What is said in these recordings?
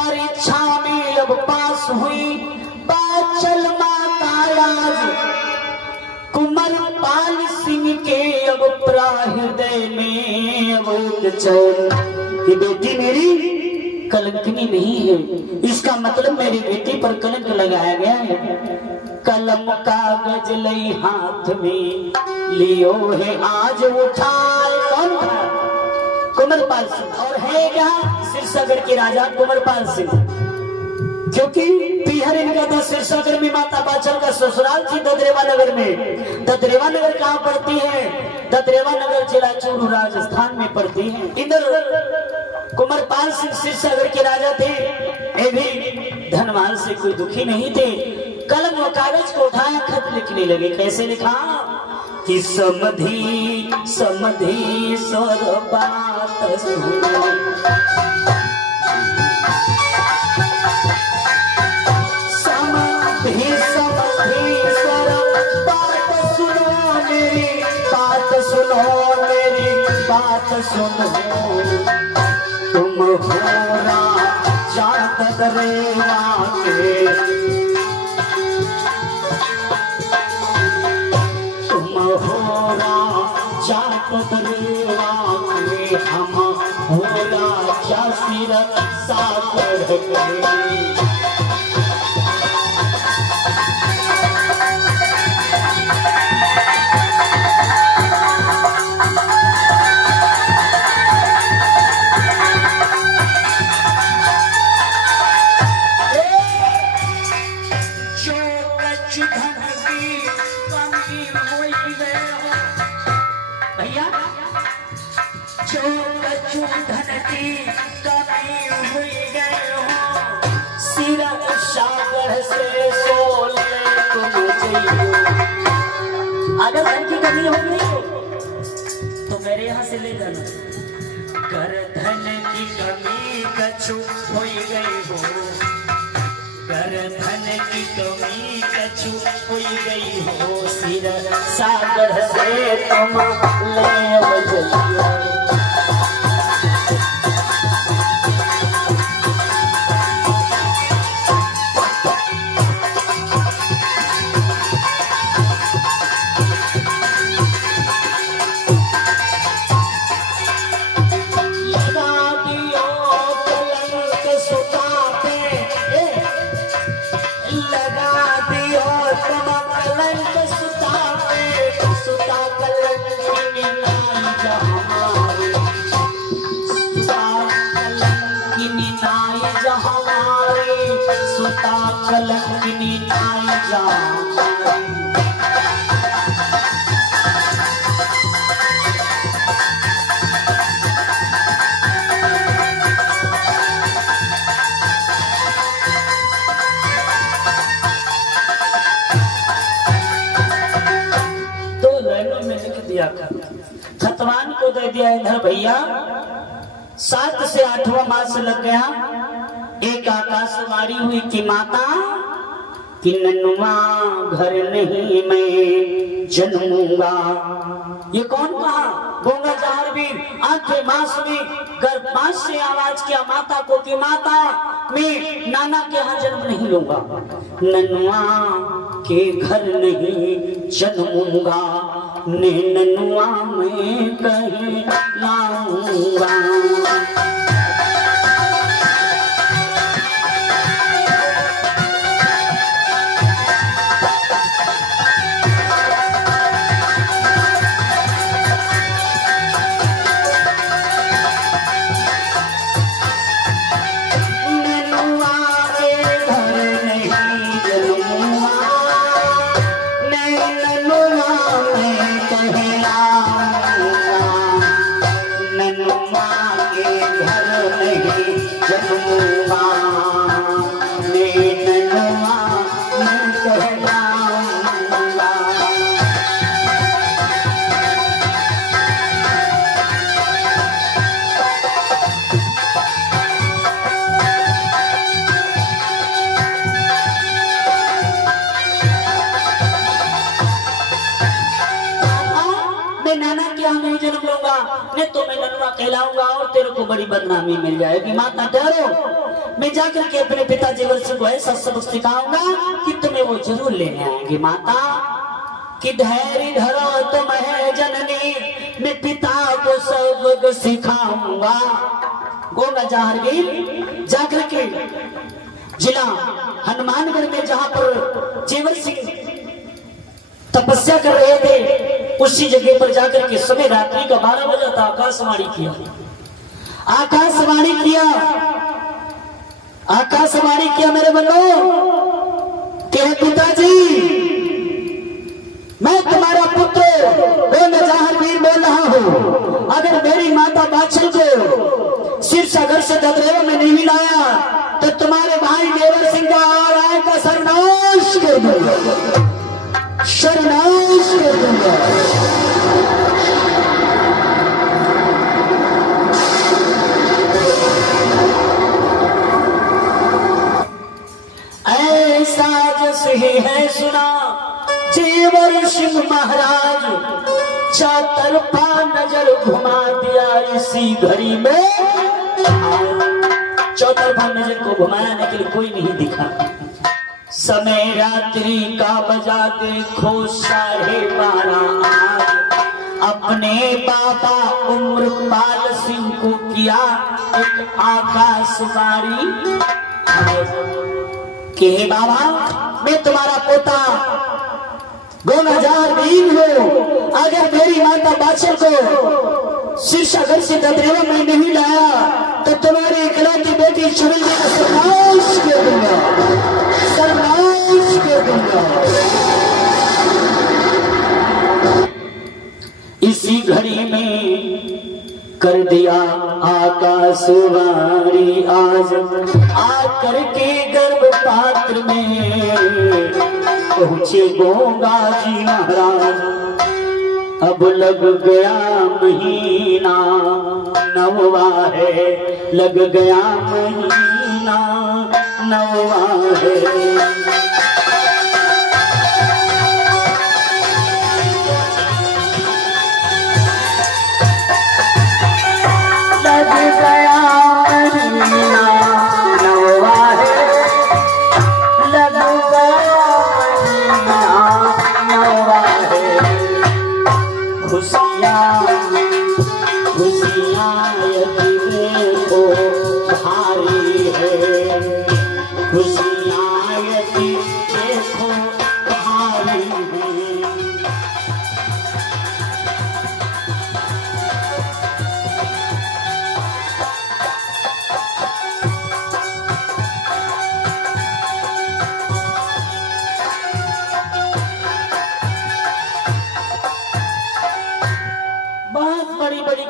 परीक्षा में अब पास हुई बात चल माता आज कुंवर पाल सिंह के अब हृदय में अब चैन कि बेटी मेरी कलंकनी नहीं है, इसका मतलब मेरी बेटी पर कलंक लगाया गया है। कलम कागज लई हाथ में लियो है आज उठाए। कौन था? कुंवरपाल सिंह। और है क्या? सिरसागर के राजा कुंवरपाल सिंह, क्योंकि पीहर इनका था सिरसागर में, माता बाचल का ससुराल थी ददरेवा नगर में। ददरेवा नगर कहाँ पड़ती है? ददरेवा नगर जिला चूरू राजस्थान में पड़ती है। इधर कुंवरपाल सिंह सिरसागर के राजा थे, ये भी धनवान से कोई दुखी नहीं थे। कलम और कागज को उठाया, खत लिखने लगे। कैसे लिखा कि समधी समधी स्वर बात सुनो, समधी समधी स्वर बात सुनो, मेरी बात सुनो, मेरी बात सुनो। तुम हो राजा ददरेवा के, तुम हो राजा ददरेवा के, हम हो राजा सिरसागर के। अगर धन की कमी हो गई तो मेरे यहाँ से ले जाना। कर धन की कमी कछु हो गई हो, कर धन की कमी कछु हो गई हो, सिरसागर से तुम ले बजलिया। कलंकिनी नाई जा दो लाइनों में लिख दिया। खतवान को दे दिया इधर भैया। 7 से 8वां मास लग गया। एक आकाशवाणी हुई कि माता कि नन्नुआ घर नहीं मैं जन्मूंगा। ये कौन कहा? गंगा जहारवीर आठवें मास में गर्भपात से आवाज किया माता को कि माता मैं नाना के यहाँ जन्म नहीं लूंगा, नन्नुआ के घर नहीं जन्मूंगा, ने नन्नुआ मैं कहीं लाऊंगा। तो मैं नन्नुआ कहलाऊंगा और तेरे को बड़ी बदनामी मिल जाएगी। माता ठहरो, मैं जाकर के अपने पिता जेवर सिंह को ऐसा सबक सिखाऊंगा कि तुम्हें वो जरूर लेने आएंगे। माता कि धैर्य धरो तुम है जननी, मैं पिता को सबक सिखाऊंगा। गोगा जहांगीर जाकर के जिला हनुमानगढ़ में जहां पर जेवर सिंह तपस्या कर रहे थे, उसी जगह पर जाकर के सुबह रात्रि का 12 बजा था, आकाशवाणी किया। आकाशवाणी किया, आकाशवाणी किया मेरे बंधु कि पिताजी मैं तुम्हारा पुत्र जहांगीर बोल रहा हूं। अगर मेरी माता बाछल को सिरसागर से ददरेवा में नहीं लाया तो तुम्हारे भाई जेवर सिंह का और आय का सर्वनाश कर दूंगा, सर्वनाश कर दूंगा। ऐसा जस ही है सुना जेवर सिंह महाराज, चौतरफा नजर घुमा दिया इसी घड़ी में। चौतरफा नजर को घुमाया लेकिन कोई नहीं दिखा। समय रात्रि का बजा देखो 12:30। अपने बाबा उम्रपाल सिंह को किया एक आकाशवाणी कि हे बाबा मैं तुम्हारा पोता जहांगीर हूं। अगर मेरी माता बाछल को सिरसागर से ददरेवा में नहीं लाया तो तुम्हारी इकलौती बेटी चुड़ैल का सर्वनाश कर दूंगा, सर्वनाश कर दूंगा। इसी घड़ी में कर दिया आकाशवाणी आज आकर के गर्भ पात्र में पहुंचे गोगा जी महाराज। अब लग गया महीना नौवा है, लग गया महीना नौवा है।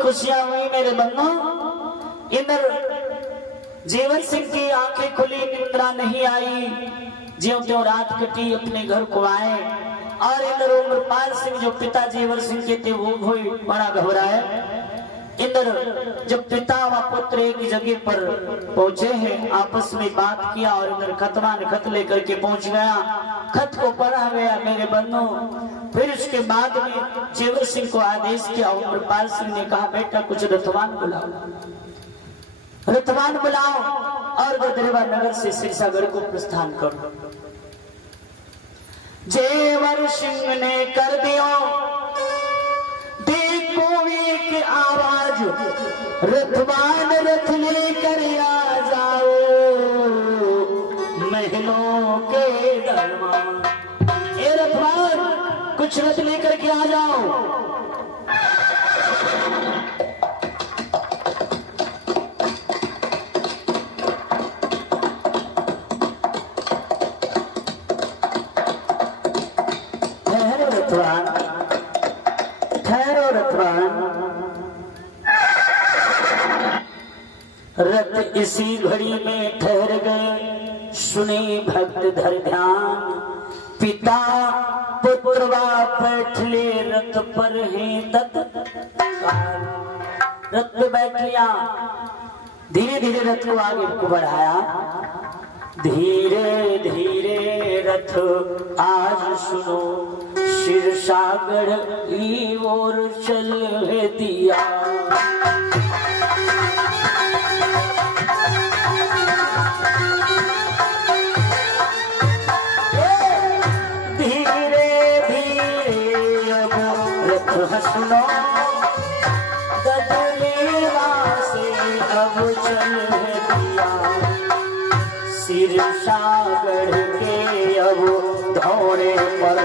खुशियां हुई मेरे बन्नो। इधर जेवर सिंह की आंखें खुली, निद्रा नहीं आई, ज्यों त्यों रात कटी, अपने घर को आए। और इधर उम्रपाल सिंह जो पिता जेवर सिंह के थे वो भी बड़ा घबराए। इधर जब पिता व पुत्र एक जगह पर पहुंचे हैं, आपस में बात किया और इधर खत लेकर के पहुंच गया। खत को पढ़ा गया मेरे बन्नो। फिर उसके बाद में जेवर सिंह को आदेश किया। उम्रपाल सिंह ने कहा बेटा कुछ रथवान बुलाओ, रथवान बुलाओ और ददरेवा नगर से सिरसागर को प्रस्थान करो। जेवर सिंह ने कर दिया देखो एक आवाज, रथवान रथ लेकर आ जाओ महलों के दरबार। ए रथवान कुछ रथ लेकर के आ जाओ। रथ इसी घड़ी में ठहर गए, सुने भक्त धर ध्यान। पिता पुत्रवा बैठ ले रथ पर है तत्काल। रथ पे बैठ लिया, धीरे धीरे रथ को आगे को बढ़ाया। धीरे धीरे रथ आज सुनो सिरसागर की ओर चल दिया। सुनो गजलेवा से अब चल दिया सिरसा गढ़ के अब धौरे पर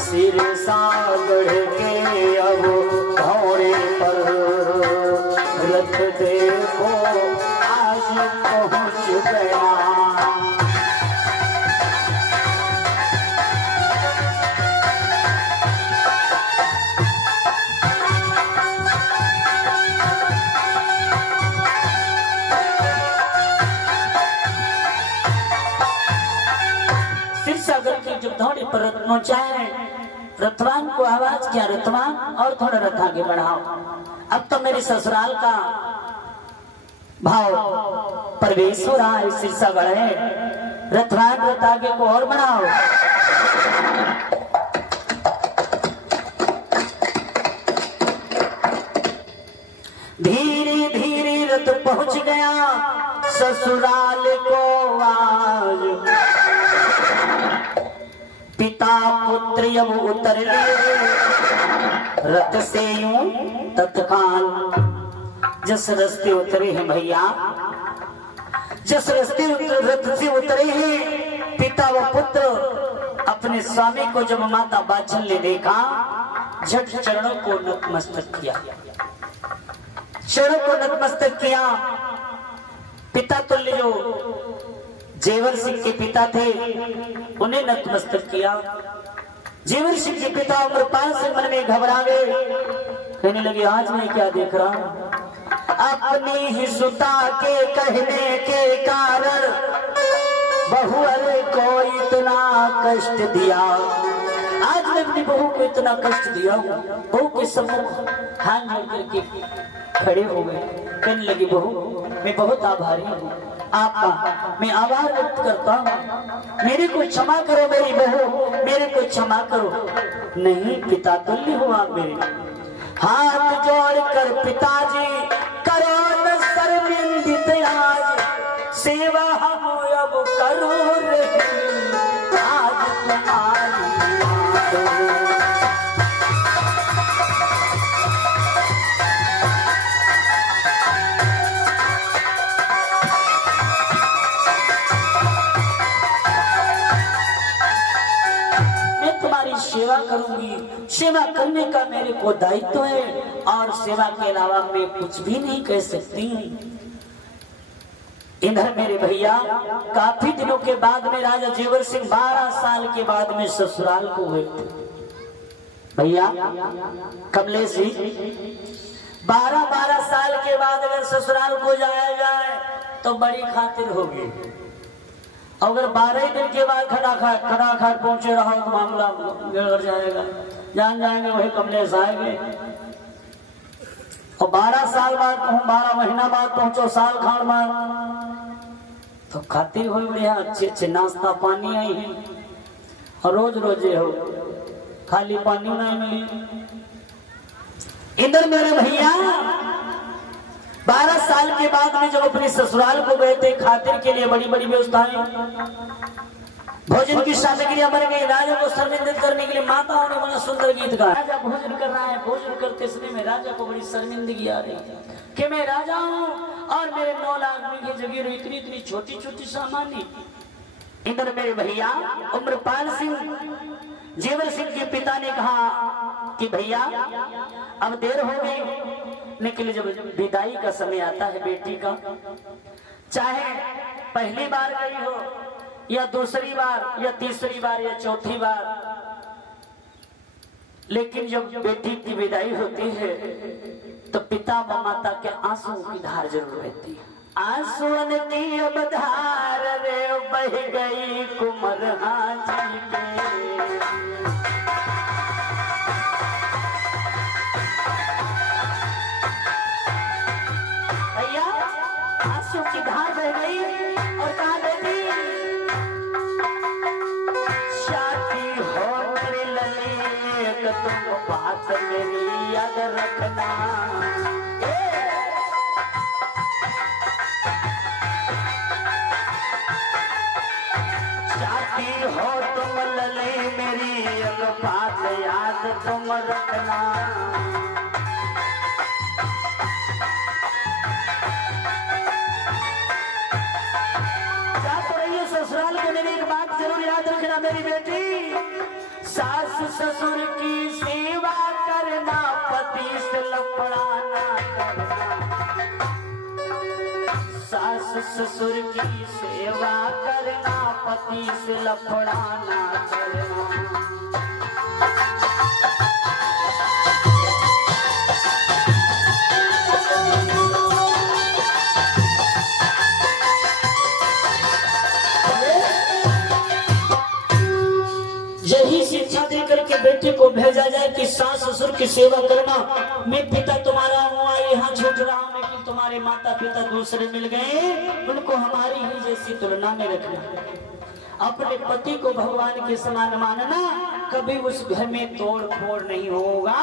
सिरसा गढ़ के अब धौरे पर रथ देखो आज पहुँच गया। जब धौड़े पर रथ पहुंचाए रथवान को आवाज किया रथवान और थोड़ा रथ आगे बढ़ाओ। अब तो मेरे ससुराल का भाव प्रवेश हो रहा है सिरसागढ़ है। रथवान रथ आगे को और बढ़ाओ। धीरे धीरे रथ पहुंच गया ससुराल को आज पिता पुत्र अब उतर लिए रथ से यूं तत्काल जिस रास्ते उतरे हैं भैया जिस रास्ते रथ से उतरे हैं पिता व पुत्र अपने स्वामी को जब माता बाछल ने देखा झट चरणों को नतमस्तक किया चरणों को नतमस्तक किया। पिता तुल्य जो जेवर सिंह के पिता थे उन्हें नतमस्तक किया। जेवर सिंह के पिता अमरपाल सिंह मन में घबरा गए कहने लगे आज मैं क्या देख रहा हूं अपनी ही सुता के कहने के कारण बहू को इतना कष्ट दिया। आज मैं अपनी बहू को इतना कष्ट दिया हूं। बहू के सम्मुख हाथ जोड़ करके खड़े हो गए कहने लगी बहू मैं बहुत आभारी हूँ आपका मैं आभार व्यक्त करता हूँ मेरे को क्षमा करो मेरी बहू मेरे को क्षमा करो। नहीं पिता तुल्य हो आप मेरे हाथ जोड़कर पिताजी करो न शर्मिंदित आज सेवा हम अब करो रही आज तुम्हारी सेवा करूंगी। सेवा करने का मेरे को दायित्व है और सेवा के अलावा मैं कुछ भी नहीं कह सकती। इधर मेरे भैया काफी दिनों के बाद में राजा जेवर सिंह 12 साल के बाद में ससुराल को हुए भैया कमलेश जी 12 साल के बाद अगर ससुराल को जाया जाए तो बड़ी खातिर होगी। अगर 12 दिन के बाद खड़ाखाट पहुंचे रहो तो मामला बिगड़ जाएगा। जान जाएंगे वही कमलेश आएंगे और 12 साल बाद 12 महीना बाद पहुंचो साल खान बाद तो खाती हुई बढ़िया अच्छे नाश्ता पानी आई है और रोज ये हो खाली पानी नहीं मिली। इधर मेरे भैया 12 साल के बाद में जब अपने ससुराल को गए थे खातिर के लिए बड़ी व्यवस्थाएं भोजन की सामग्रियां बन गई। राजा को शर्मिंदित करने के लिए माताओं ने बड़ा सुंदर गीत गाया। राजा भोजन कर रहा है भोजन करते समय में राजा को बड़ी शर्मिंदगी आ रही है कि मैं राजा हूँ और मेरे 9 लाख की जगीर इतनी छोटी सामान्य। इधर मेरे भैया उम्रपाल सिंह जेवर सिंह के पिता ने कहा कि भैया अब देर हो गई निकले जब विदाई का समय आता है बेटी का चाहे पहली बार गई हो या दूसरी बार या तीसरी बार या चौथी बार लेकिन जब बेटी की विदाई होती है तो पिता व माता के आंसू की धार जरूर रहती है। आंसुअन की अब धार रे बह गई कुमर हाथी के आंसू की धार बह गई और कहा बेटी शादी हो मेरी ललित तुम बात मेरी याद रखना। शादी हो तुम लली मेरी एक बात याद तुम रखना। ससुराल के मेरी एक बात जरूर याद रखना मेरी बेटी, सास ससुर की सेवा करना, पति से लफड़ा ना करना। सास ससुर की सेवा करना, पति से लफड़ा ना करना। यही शिक्षा देकर के बेटे को भेजा जाए कि सास ससुर की सेवा करना। मैं पिता तुम्हारा हुआ यहाँ छूट रहा हूँ, लेकिन तुम्हारे माता पिता दूसरे मिल गए, उनको हमारी ही जैसी तुलना में रखना। अपने पति को भगवान के समान मानना, कभी उस घर में तोड़ फोड़ नहीं होगा,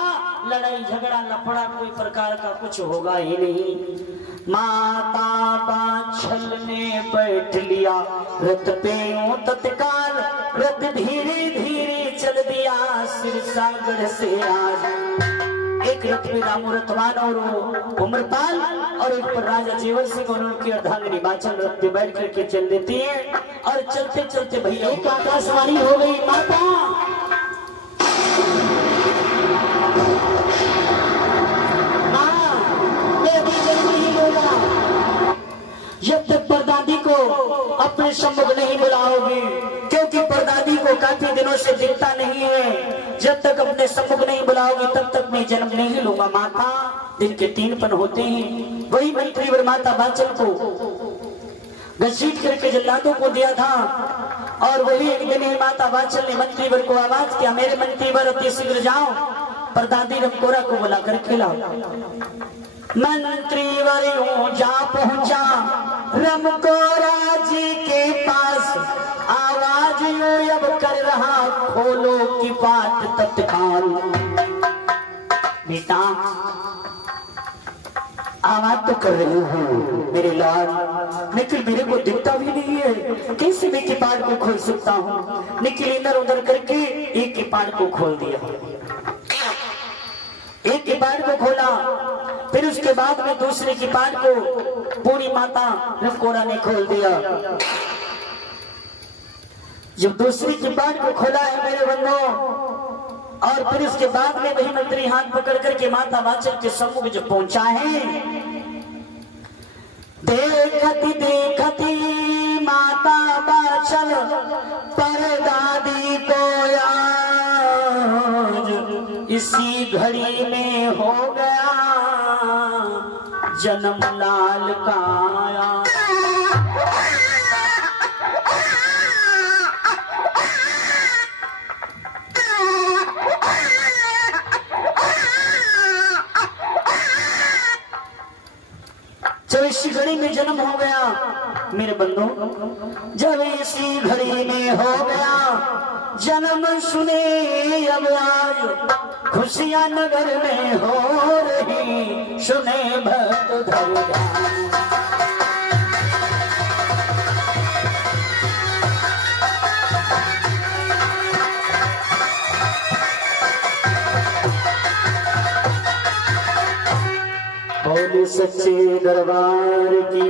लड़ाई झगड़ा लफड़ा कोई प्रकार का कुछ होगा ही नहीं। माता बाछल ने बैठ लिया रथ पे तत्काल, रथ धीरे धीरे चल दिया सिरसागर से आज। एक रथ पे रामू रथवान और उम्रपाल, और एक पर राजा जेवर सिंह और उनकी अर्धांगिनी बाछल रथ पे बैठ करके चल देती है। और चलते चलते भैया एक आकाशवाणी हो गई, माता जब तक परदादी को अपने सम्मुख नहीं बुलाओगी, क्योंकि परदादी को काफी दिनों से दिखता नहीं है, जब तक अपने सम्मुख नहीं बुलाओगी तब तक मैं जन्म नहीं लूंगा। माता दिन के 3 पन होते हैं, वही मंत्री वर माता बाचल को घसीट करके जल्लादों को दिया था। और वही एक दिन ही माता बाचल ने मंत्री वर को आवाज किया, मेरे मंत्री वर अति शीघ्र जाओ, परदादी रमकोरा को बुला कर खिलाओ। मंत्री वर जा पहुंचा रमकोरा जी के पास, आवाज यूं अब कर रहा, खोलो की बात तत्काल। बेटा आवाज तो कर रही हूँ मेरे लाल, लेकिन मेरे को दिखता भी नहीं है, कैसे मैं किपाड़ को खोल सकता हूँ। निखिल इधर उधर करके एक किपाड़ को खोल दिया, एक किपाड़ को खोला, फिर उसके बाद में दूसरे किपाड़ को पूरी माता रमकोरा ने खोल दिया। जब दूसरी किपाड़ को खोला है मेरे बंधुओं, और फिर उसके बाद में वही मंत्री हाथ पकड़ करके माता बाचल के सम्मुख जब पहुंचा है, देखती देखती माता बाचल परदादी को याद, इसी घड़ी में हो गया जन्म लाल का आया। जब इसी घड़ी में जन्म हो गया मेरे बंधु, जब इसी घड़ी में हो गया जन्म, सुने अब आज खुशियां नगर में हो रही, सुने भक्त धर बोले सच्चे दरबार की।